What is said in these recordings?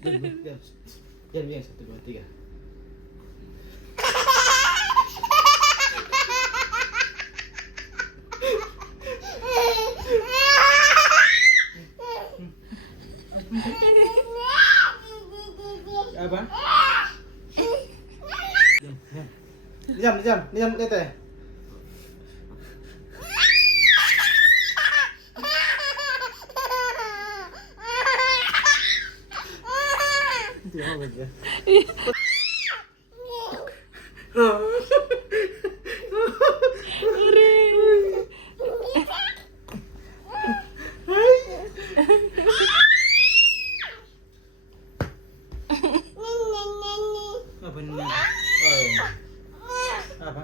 Diam. Diam. 1, 2, 3. Apa? Diam, Tete. Diam aja. Apa ini? Oh, iya. Apa?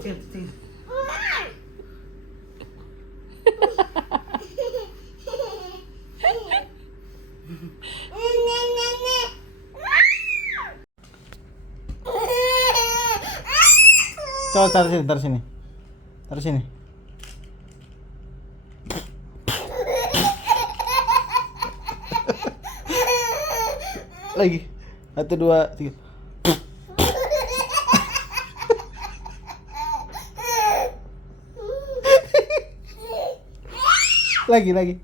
Cik. Coba taruh sini. Lagi. 1, 2, 3. Lagi.